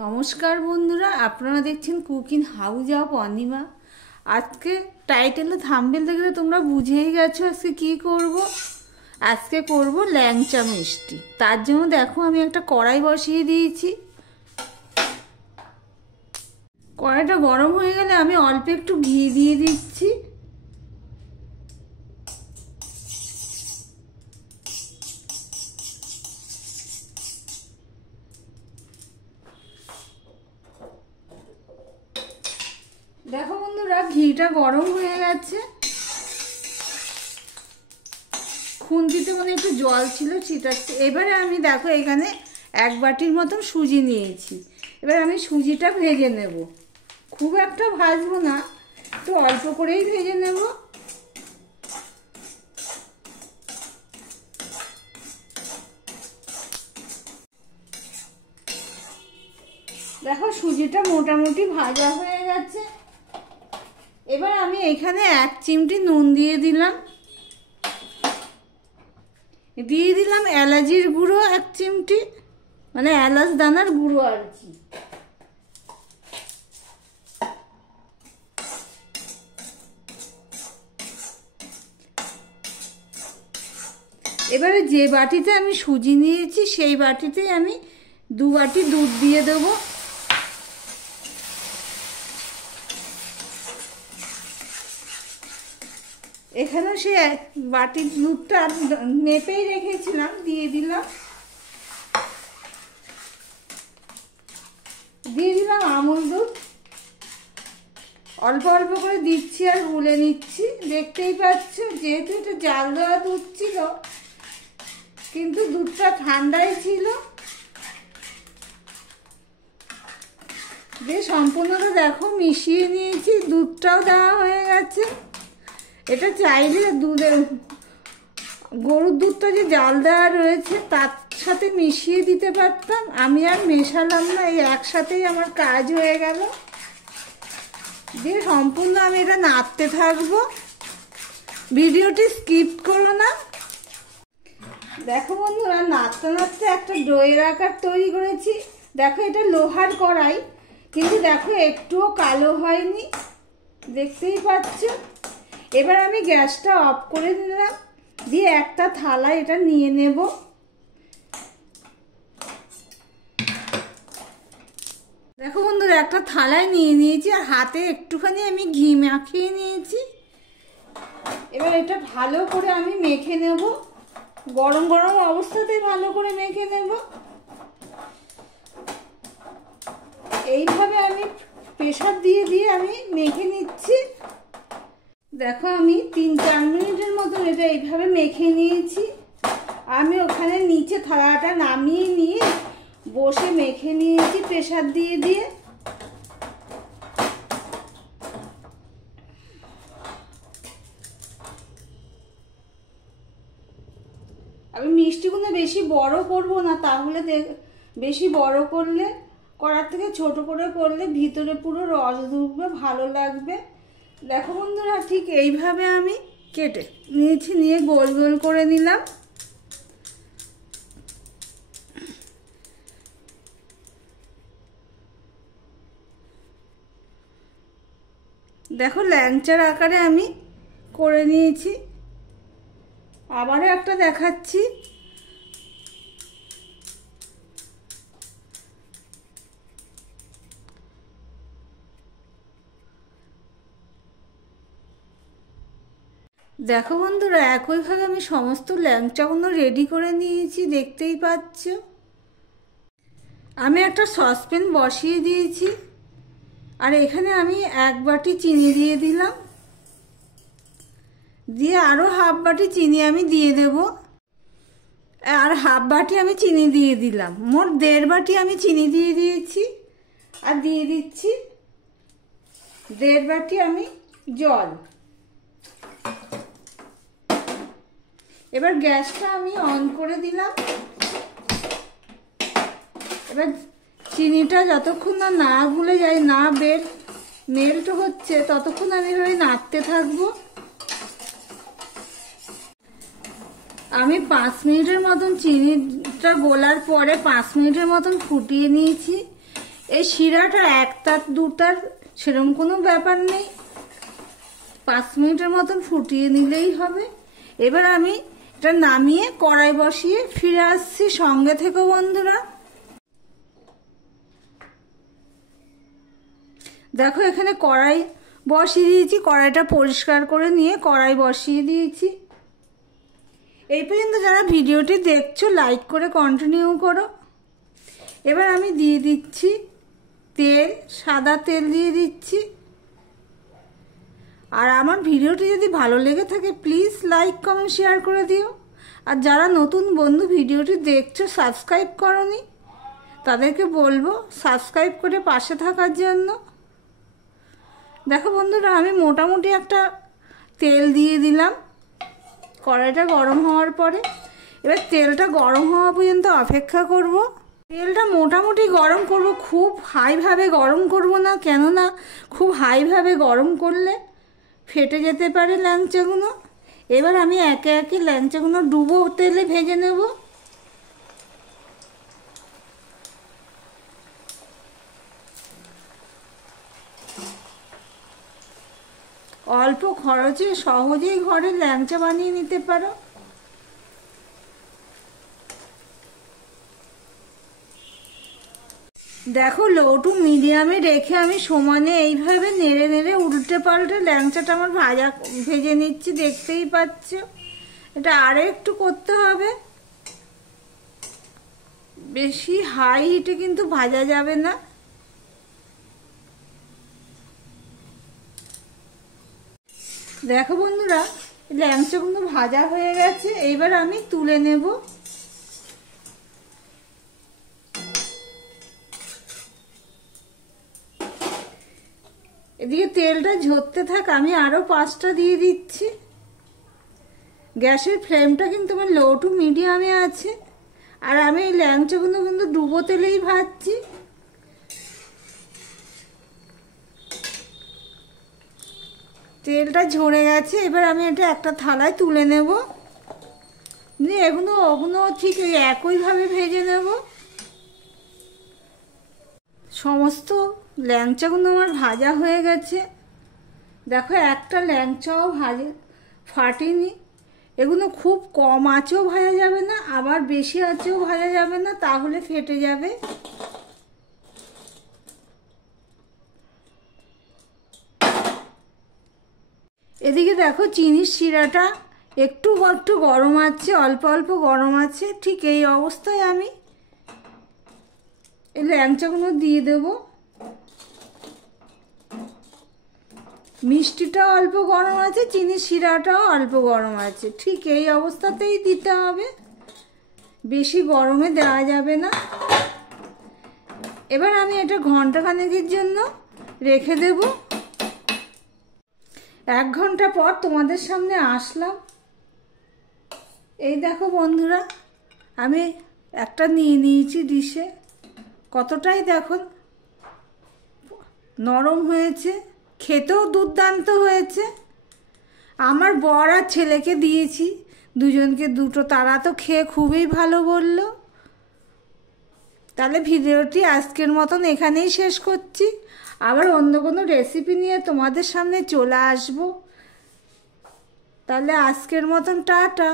নমস্কার বন্ধুরা, আপনারা দেখছেন কুকিং হাউস অফ অনিমা। আজকে টাইটেলে থাম্বনেল দেখলে তোমরা বুঝেই গেছো আজকে কি করব। আজকে করব ল্যাংচা মিষ্টি। তার জন্য দেখো আমি একটা কড়াই বসিয়ে দিয়েছি। কড়াইটা গরম হয়ে গেলে আমি অল্প একটু ঘি দিয়ে দিচ্ছি। দেখো বন্ধুরা, ঘিটা গরম হয়ে গেছে। খুন্তিতে একটু জল ছিল ছিটাচ্ছে। এবারে আমি দেখো এখানে এক বাটির মতন সুজি নিয়েছি। এবার আমি সুজিটা ভেজে নেব। খুব একটা ভাজবো না, তো অল্প করেই ভেজে নেব। দেখো সুজিটা মোটামুটি ভাজা হয়ে গেছে। এবার আমি এখানে 1 চিমটি নুন দিয়ে দিলাম। এলাচির গুঁড়ো 1 চিমটি, মানে এলাচ দানার গুঁড়ো আর কি। এবারে যে বাটিতে আমি সুজি নিয়েছি সেই বাটিতেই আমি 2 বাটি দুধ দিয়ে দেবো। এখানেও সে বাটির দুধটা মেপেই রেখেছিলাম, দিয়ে দিলাম। আমুল দুধ। অল্প অল্প করে দিচ্ছি আর গুলে নিচ্ছি। দেখতেই পাচ্ছ, যেহেতু এটা জাল দেওয়া দুধ ছিল, কিন্তু দুধটা ঠান্ডাই ছিল। দিয়ে সম্পূর্ণটা দেখো মিশিয়ে নিয়েছি। দুধটাও দেওয়া হয়ে গেছে। এটা চাইলে গরুর দুধটা যে জাল দেওয়া রয়েছে তার সাথে মিশিয়ে দিতে পারতাম। আমি আর মেশালাম না, এই একসাথেই আমার কাজ হয়ে গেল। দিয়ে সম্পূর্ণ আমি এটা নাড়তে থাকবো। ভিডিওটি স্কিপ করো না। দেখো বন্ধুরা, নাড়তে নাড়তে একটা ডোয়ের আকার তৈরি করেছি। দেখো এটা লোহার কড়াই, কিন্তু দেখো একটুও কালো হয়নি, দেখতেই পাচ্ছ। এবার আমি গ্যাসটা অফ করে দিলাম। দিয়ে একটা থালায় এটা নিয়ে নেব। দেখো বন্ধুরা, একটা থালায় নিয়ে নিয়েছি আর হাতে একটুখানি আমি ঘি মাখিয়ে নিয়েছি। এবার এটা ভালো করে আমি মেখে নেব। গরম গরম অবস্থাতেই ভালো করে মেখে নেব। এইভাবে আমি প্রেসার দিয়ে দিয়ে আমি মেখে নিচ্ছি। দেখো আমি 3-4 মিনিটের মতন এটা এইভাবে মেখে নিয়েছি। আমি ওখানে নিচে থালাটা নামিয়ে নিয়ে বসে মেখে নিয়েছি প্রেসার দিয়ে দিয়ে। আমি মিষ্টিগুলো বেশি বড় করব না, তাহলে বেশি বড় করলে কড়ার থেকে ছোট করে করলে ভিতরে পুরো রস ঢুকবে, ভালো লাগবে। দেখো বন্ধুরা, ঠিক এইভাবে আমি কেটে নিয়েছি, নিয়ে গোল গোল করে নিলাম। দেখো ল্যাংচার আকারে আমি করে নিয়েছি। আবারও একটা দেখাচ্ছি। দেখো বন্ধুরা, একইভাবে আমি সমস্ত ল্যাংচাগুলো রেডি করে নিয়েছি, দেখতেই পাচ্ছ। আমি একটা সসপ্যান বসিয়ে দিয়েছি আর এখানে আমি 1 বাটি চিনি দিয়ে দিলাম। দিয়ে আরও 1/2 বাটি চিনি আমি দিয়ে দেব। আর 1/2 বাটি আমি চিনি দিয়ে দিলাম। মোট 1.5 বাটি আমি চিনি দিয়ে দিয়েছি। আর দিয়ে দিচ্ছি 1.5 বাটি আমি জল। এবার গ্যাসটা আমি অন করে দিলাম। এবার চিনিটা যতক্ষণ না গুলে যায়, না মেল্ট হচ্ছে, ততক্ষণ আমি এভাবে নাড়তে থাকবো। আমি 5 মিনিটের মতন চিনিটা গোলার পরে 5 মিনিটের মতন ফুটিয়ে নিয়েছি। এই শিরাটা একটার দুটার সেরকম কোনো ব্যাপার নেই, 5 মিনিটের মতন ফুটিয়ে নিলেই হবে। এবার আমি এটা নামিয়ে কড়াই বসিয়ে ফিরে আসছি, সঙ্গে থেকো বন্ধুরা। দেখো এখানে কড়াই বসিয়ে দিয়েছি, কড়াইটা পরিষ্কার করে নিয়ে কড়াই বসিয়ে দিয়েছি। এই পর্যন্ত যারা ভিডিওটি দেখছো লাইক করে কন্টিনিউ করো। এবার আমি দিয়ে দিচ্ছি তেল, সাদা তেল দিয়ে দিচ্ছি। আর আমার ভিডিওটি যদি ভালো লেগে থাকে প্লিজ লাইক কমেন্ট শেয়ার করে দিও। আর যারা নতুন বন্ধু ভিডিওটি দেখছো সাবস্ক্রাইব করোনি তাদেরকে বলবো সাবস্ক্রাইব করে পাশে থাকার জন্য। দেখো বন্ধুরা আমি মোটামুটি একটা তেল দিয়ে দিলাম কড়াইটা গরম হওয়ার পরে। এবার তেলটা গরম হওয়া পর্যন্ত অপেক্ষা করব। তেলটা মোটামুটি গরম করব, খুব হাইভাবে গরম করব না, কেননা খুব হাইভাবে গরম করলে ফেটে যেতে পারে ল্যাংচাগুলো। এবার আমি একে একে ল্যাংচাগুলো ডুবো তেলে ভেজে নেব। অল্প খরচে সহজেই ঘরে ল্যাংচা বানিয়ে নিতে পারো। দেখো লো টু মিডিয়ামে রেখে আমি সমানে এইভাবে নেড়ে নেড়ে উল্টে পাল্টে ল্যাংচাটা আমার ভেজে নিচ্ছি, দেখতেই পাচ্ছ। এটা আরো একটু করতে হবে, বেশি হাই হিটে কিন্তু ভাজা যাবে না। দেখো বন্ধুরা ল্যাংচাগুলো ভাজা হয়ে গেছে, এইবার আমি তুলে নেব। এদিকে তেলটা ঝরতে থাক, আমি আরো 5টা দিয়ে দিচ্ছি। গ্যাসের ফ্লেমটা কিন্তু আমার লো টু মিডিয়ামে আছে। আর আমি এই ল্যাংচাগুলো কিন্তু ডুবো তেলেই ভাজছি। তেলটা ঝরে গেছে, এবার আমি এটা একটা থালায় তুলে নেব। ওগুলো ঠিক একইভাবে ভেজে নেব। সমস্ত ল্যাংচাগুলো আমার ভাজা হয়ে গেছে। দেখো একটা ল্যাংচাও ফাটেনি। এগুলো খুব কম আঁচেও ভাজা যাবে না, আবার বেশি আঁচেও ভাজা যাবে না, তাহলে ফেটে যাবে। এদিকে দেখো চিনির শিরাটা একটু একটু গরম আছে, অল্প অল্প গরম আছে। ঠিক এই অবস্থায় আমি এই ল্যাংচাগুলো দিয়ে দেব। মিষ্টিটাও অল্প গরম আছে, চিনির শিরাটাও অল্প গরম আছে। ঠিক এই অবস্থাতেই দিতে হবে, বেশি গরমে দেওয়া যাবে না। এবার আমি এটা ঘন্টাখানেকের জন্য রেখে দেব। 1 ঘন্টা পর তোমাদের সামনে আসলাম। এই দেখো বন্ধুরা আমি একটা নিয়ে নিয়েছি ডিশে। কতটাই দেখো নরম হয়েছে, খেতেও দুর্দান্ত হয়েছে। আমার বর আর ছেলেকে দিয়েছি, দুজনকে দুটো, তারা তো খেয়ে খুবই ভালো বলল। তাহলে ভিডিওটি আজকের মতন এখানেই শেষ করছি। আবার অন্য কোনো রেসিপি নিয়ে তোমাদের সামনে চলে আসবো। তাহলে আজকের মতন টাটা।